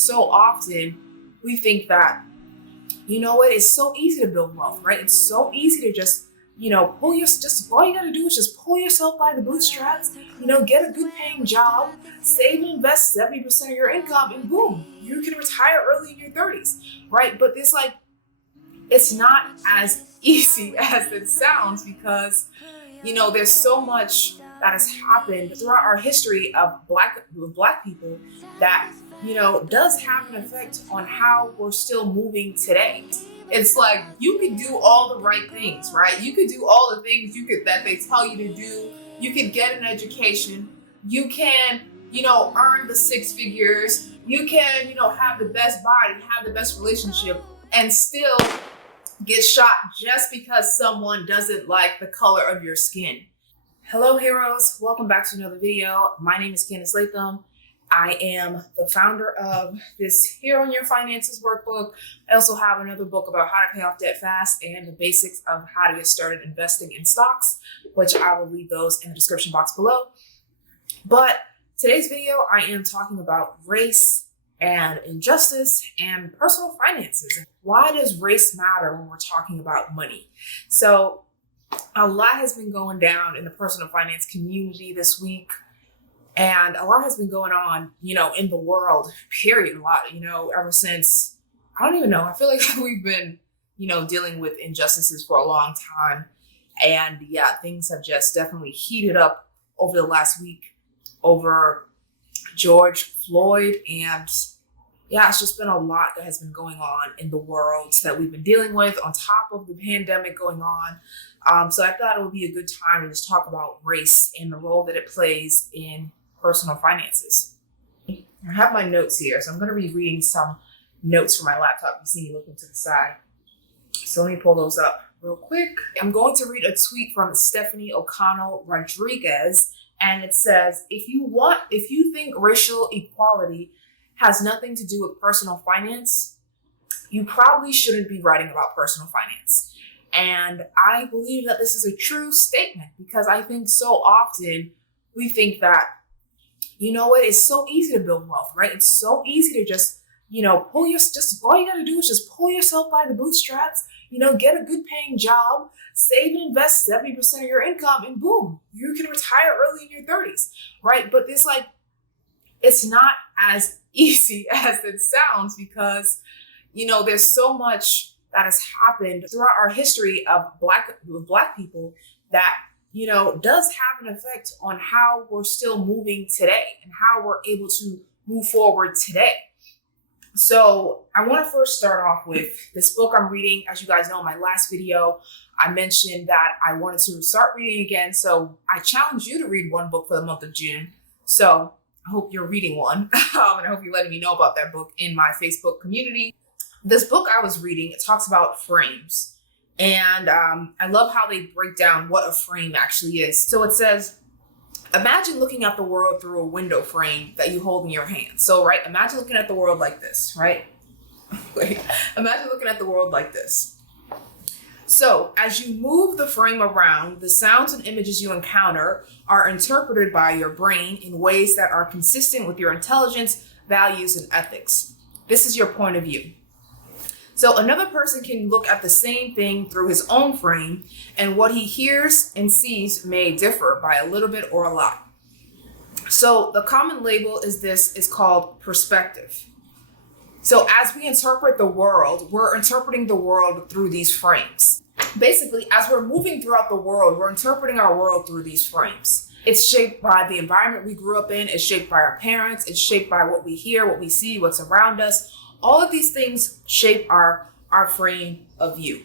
So often we think that, you know what, it's so easy to build wealth, right? It's so easy to just, just all you gotta do is just pull yourself by the bootstraps, get a good paying job, save and invest 70% of your income, and boom, you can retire early in your 30s, right? But it's not as easy as it sounds because, there's so much that has happened throughout our history of black people that, does have an effect on how we're still moving today. It's like you could do all the right things, right? You could do all the things that they tell you to do. You could get an education. You can, earn the six figures. You can, have the best body, have the best relationship, and still get shot just because someone doesn't like the color of your skin. Hello, heroes. Welcome back to another video. My name is Candice Latham. I am the founder of this Hero in Your Finances workbook. I also have another book about how to pay off debt fast and the basics of how to get started investing in stocks, which I will leave those in the description box below. But today's video, I am talking about race and injustice and personal finances. Why does race matter when we're talking about money? So a lot has been going down in the personal finance community this week. And a lot has been going on, in the world, period. A lot, ever since, I don't even know. I feel like we've been, dealing with injustices for a long time. And yeah, things have just definitely heated up over the last week over George Floyd. And yeah, it's just been a lot that has been going on in the world that we've been dealing with on top of the pandemic going on. So I thought it would be a good time to just talk about race and the role that it plays in personal finances. I have my notes here, so I'm going to be reading some notes from my laptop. You see me looking to the side. So let me pull those up real quick. I'm going to read a tweet from Stephanie O'Connell Rodriguez, and it says, if you think racial equality has nothing to do with personal finance, you probably shouldn't be writing about personal finance. And I believe that this is a true statement because I think so often we think that, it's so easy to build wealth, right? It's so easy to just, all you got to do is just pull yourself by the bootstraps, get a good paying job, save and invest 70% of your income, and boom, you can retire early in your 30s, right? But it's not as easy as it sounds because, there's so much that has happened throughout our history of black people that does have an effect on how we're still moving today and how we're able to move forward today. So I want to first start off with this book I'm reading. As you guys know, in my last video, I mentioned that I wanted to start reading again. So I challenge you to read one book for the month of June. So I hope you're reading one and I hope you're letting me know about that book in my Facebook community. This book I was reading, it talks about frames. And I love how they break down what a frame actually is. So it says, imagine looking at the world through a window frame that you hold in your hand. So, right, imagine looking at the world like this, right? Imagine looking at the world like this. So as you move the frame around, the sounds and images you encounter are interpreted by your brain in ways that are consistent with your intelligence, values, and ethics. This is your point of view. So another person can look at the same thing through his own frame, and what he hears and sees may differ by a little bit or a lot. So the common label is called perspective. So as we interpret the world, we're interpreting the world through these frames. Basically, as we're moving throughout the world, we're interpreting our world through these frames. It's shaped by the environment we grew up in. It's shaped by our parents. It's shaped by what we hear, what we see, what's around us. All of these things shape our frame of view.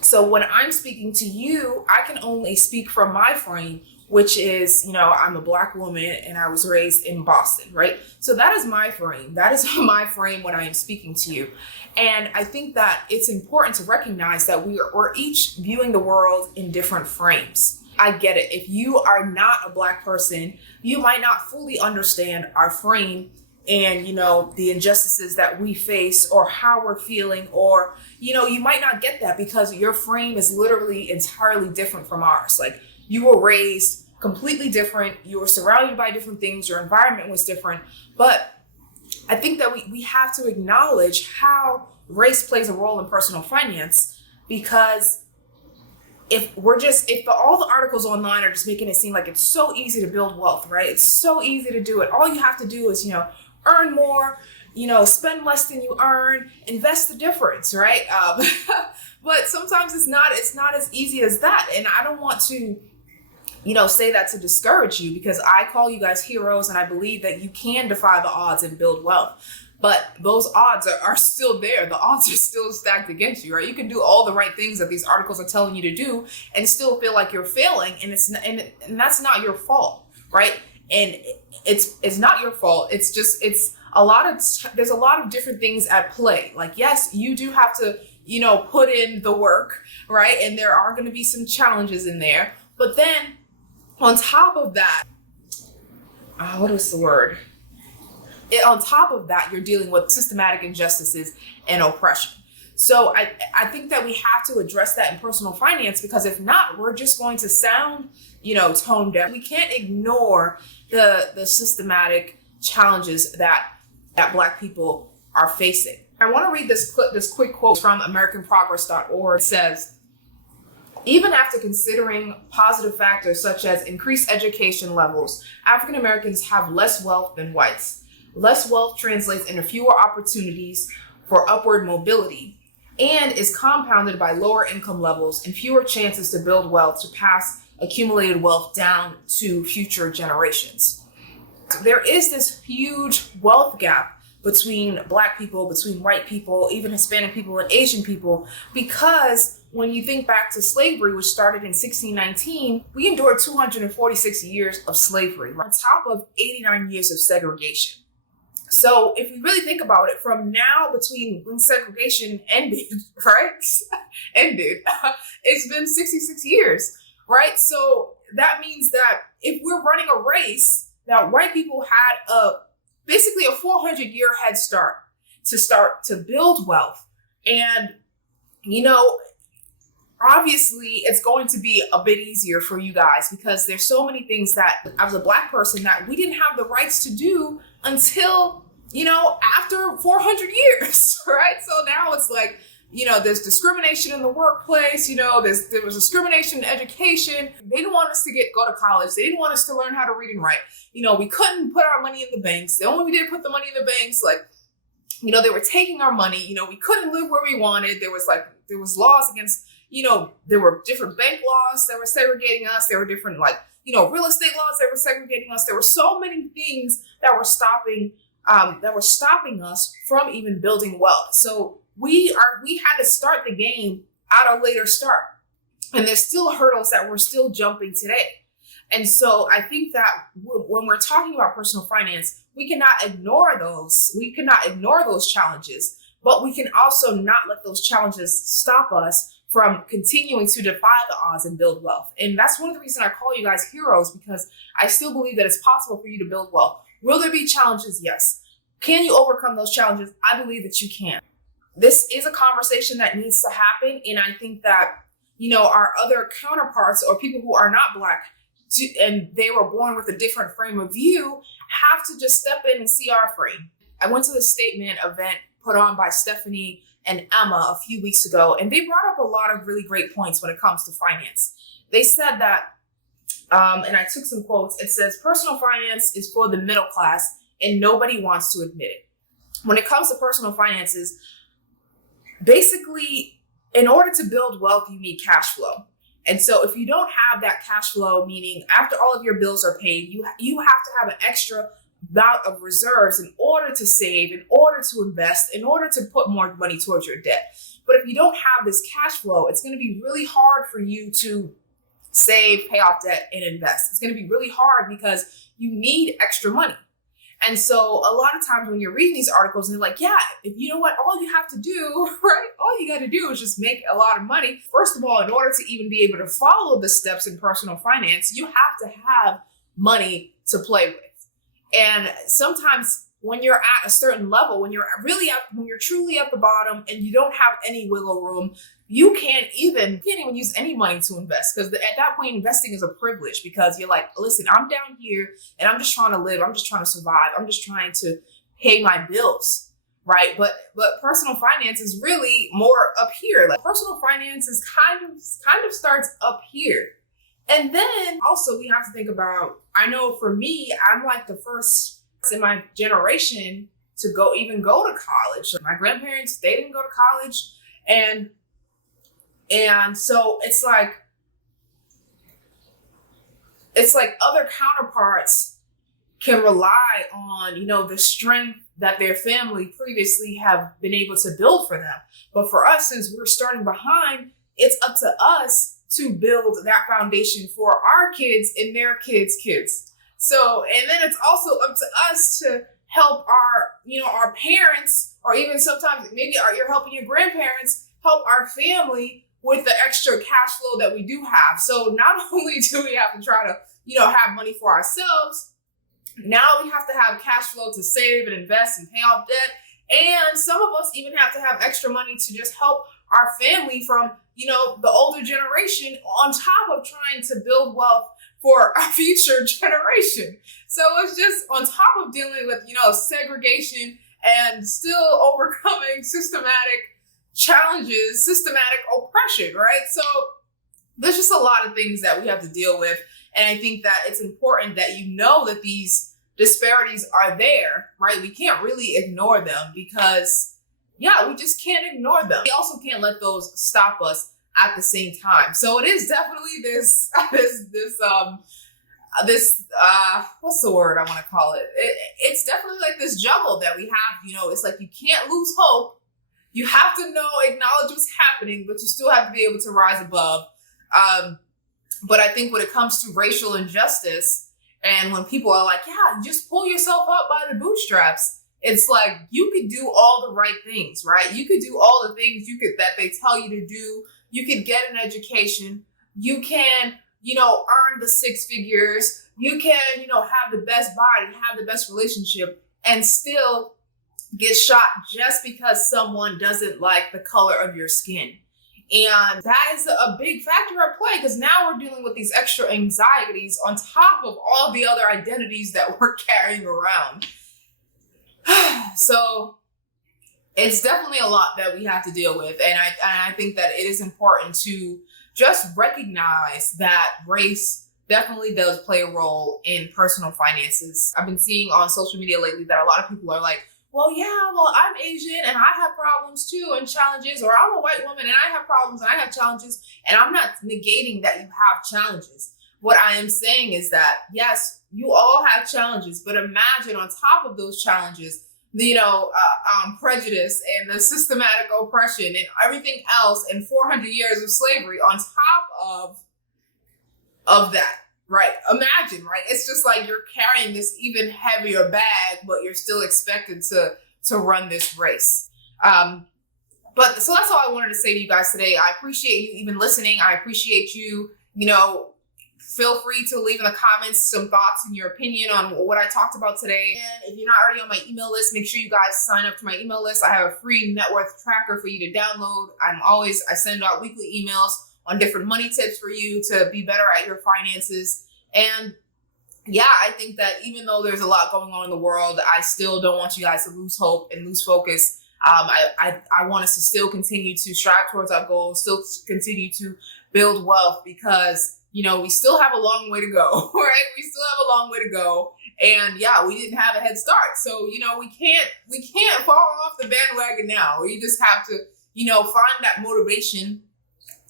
So when I'm speaking to you, I can only speak from my frame, which is, I'm a Black woman and I was raised in Boston, right? So that is my frame. That is my frame when I am speaking to you. And I think that it's important to recognize that we're each viewing the world in different frames. I get it. If you are not a Black person, you might not fully understand our frame and, the injustices that we face or how we're feeling, or, you might not get that because your frame is literally entirely different from ours. Like, you were raised completely different. You were surrounded by different things. Your environment was different. But I think that we have to acknowledge how race plays a role in personal finance, because if all the articles online are just making it seem like it's so easy to build wealth, right? It's so easy to do it. All you have to do is, earn more, spend less than you earn, invest the difference, right? But sometimes it's not as easy as that. And I don't want to, say that to discourage you, because I call you guys heroes and I believe that you can defy the odds and build wealth. But those odds are still there. The odds are still stacked against you, right? You can do all the right things that these articles are telling you to do and still feel like you're failing, and that's not your fault, right? And it's not your fault. It's just there's a lot of different things at play. Like, yes, you do have to, put in the work, right? And there are going to be some challenges in there. But then on top of that, what is the word? On top of that, you're dealing with systematic injustices and oppression. So I think that we have to address that in personal finance, because if not, we're just going to sound, tone deaf. We can't ignore the systematic challenges that Black people are facing. I want to read this quick quote from AmericanProgress.org. It says, "Even after considering positive factors such as increased education levels, African Americans have less wealth than whites. Less wealth translates into fewer opportunities for upward mobility and is compounded by lower income levels and fewer chances to build wealth to pass accumulated wealth down to future generations." So there is this huge wealth gap between Black people, between white people, even Hispanic people and Asian people, because when you think back to slavery, which started in 1619, we endured 246 years of slavery on top of 89 years of segregation. So if we really think about it, from now between when segregation ended, right? It's been 66 years, right? So that means that if we're running a race, that white people had basically a 400-year head start to build wealth. And, obviously it's going to be a bit easier for you guys, because there's so many things that as a Black person that we didn't have the rights to do until, after 400 years, right? So now it's like, there's discrimination in the workplace, there was discrimination in education. They didn't want us to go to college. They didn't want us to learn how to read and write. We couldn't put our money in the banks. The only way we did put the money in the banks, they were taking our money. We couldn't live where we wanted. There was laws against, there were different bank laws that were segregating us. There were different, real estate laws that were segregating us. There were so many things that were stopping us from even building wealth. So we had to start the game at a later start. And there's still hurdles that we're still jumping today. And so I think that when we're talking about personal finance, we cannot ignore those. We cannot ignore those challenges, but we can also not let those challenges stop us from continuing to defy the odds and build wealth. And that's one of the reasons I call you guys heroes, because I still believe that it's possible for you to build wealth. Will there be challenges? Yes. Can you overcome those challenges? I believe that you can. This is a conversation that needs to happen. And I think that, our other counterparts or people who are not Black and they were born with a different frame of view have to just step in and see our frame. I went to the statement event put on by Stephanie and Emma a few weeks ago, and they brought up a lot of really great points when it comes to finance. They said that, and I took some quotes, it says, personal finance is for the middle class and nobody wants to admit it. When it comes to personal finances, basically, in order to build wealth, you need cash flow. And so if you don't have that cash flow, meaning after all of your bills are paid, you have to have an extra amount of reserves in order to save, in order to invest, in order to put more money towards your debt. But if you don't have this cash flow, it's going to be really hard for you to save, pay off debt, and invest. It's going to be really hard because you need extra money. And so a lot of times when you're reading these articles and they're like, yeah, if you know what, all you have to do, right? All you got to do is just make a lot of money. First of all, in order to even be able to follow the steps in personal finance, you have to have money to play with. And sometimes when you're at a certain level, when you're truly at the bottom and you don't have any wiggle room, you can't even use any money to invest, because at that point, investing is a privilege, because you're like, listen, I'm down here and I'm just trying to live. I'm just trying to survive. I'm just trying to pay my bills, right? But personal finance is really more up here. Like personal finance is kind of starts up here. And then also we have to think about, I know for me, I'm like the first in my generation to go to college. My grandparents, they didn't go to college. And so it's like other counterparts can rely on, the strength that their family previously have been able to build for them. But for us, since we're starting behind, it's up to us to build that foundation for our kids and their kids. So, and then it's also up to us to help our parents, or even sometimes maybe you're helping your grandparents, help our family with the extra cash flow that we do have. So not only do we have to try to, have money for ourselves, now we have to have cash flow to save and invest and pay off debt. And some of us even have to have extra money to just help our family from, the older generation, on top of trying to build wealth for a future generation. So it's just on top of dealing with, segregation and still overcoming systematic challenges, systematic oppression, right? So there's just a lot of things that we have to deal with. And I think that it's important that that these disparities are there, right? We can't really ignore them because, we just can't ignore them. We also can't let those stop us at the same time. So it is definitely this what's the word I want to call it? It's definitely like this juggle that we have, it's like you can't lose hope. You have to acknowledge what's happening, but you still have to be able to rise above. But I think when it comes to racial injustice, and when people are like, just pull yourself up by the bootstraps, it's like you could do all the right things, right? You could do all the things that they tell you to do. You could get an education. You can, earn the six figures. You can, have the best body, have the best relationship, and still get shot just because someone doesn't like the color of your skin. And that is a big factor at play, because now we're dealing with these extra anxieties on top of all the other identities that we're carrying around. So it's definitely a lot that we have to deal with. And I think that it is important to just recognize that race definitely does play a role in personal finances. I've been seeing on social media lately that a lot of people are like, I'm Asian and I have problems too and challenges, or I'm a white woman and I have problems and I have challenges. And I'm not negating that you have challenges. What I am saying is that, yes, you all have challenges, but imagine on top of those challenges, prejudice and the systematic oppression and everything else and 400 years of slavery on top of that. Right. Imagine, right? It's just like you're carrying this even heavier bag, but you're still expected to run this race. But so that's all I wanted to say to you guys today. I appreciate you even listening. I appreciate you, feel free to leave in the comments some thoughts and your opinion on what I talked about today. And if you're not already on my email list, make sure you guys sign up to my email list. I have a free net worth tracker for you to download. I send out weekly emails on different money tips for you to be better at your finances. And I think that even though there's a lot going on in the world, I still don't want you guys to lose hope and lose focus. I want us to still continue to strive towards our goals, still continue to build wealth, because we still have a long way to go, right? We still have a long way to go. And we didn't have a head start. So, we can't fall off the bandwagon now. We just have to, find that motivation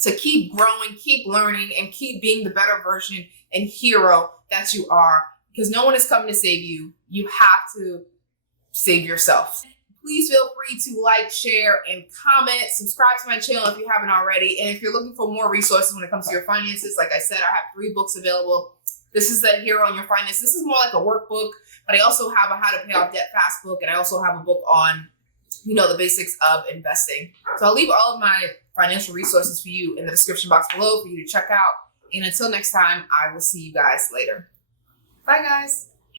to keep growing, keep learning, and keep being the better version and hero that you are, because no one is coming to save you. You have to save yourself. Please feel free to like, share, and comment. Subscribe to my channel if you haven't already. And if you're looking for more resources when it comes to your finances, like I said, I have 3 books available. This is the Hero on Your Finances. This is more like a workbook, but I also have a How to Pay Off Debt Fast book, and I also have a book on, the basics of investing. So I'll leave all of my financial resources for you in the description box below for you to check out. And until next time, I will see you guys later. Bye, guys.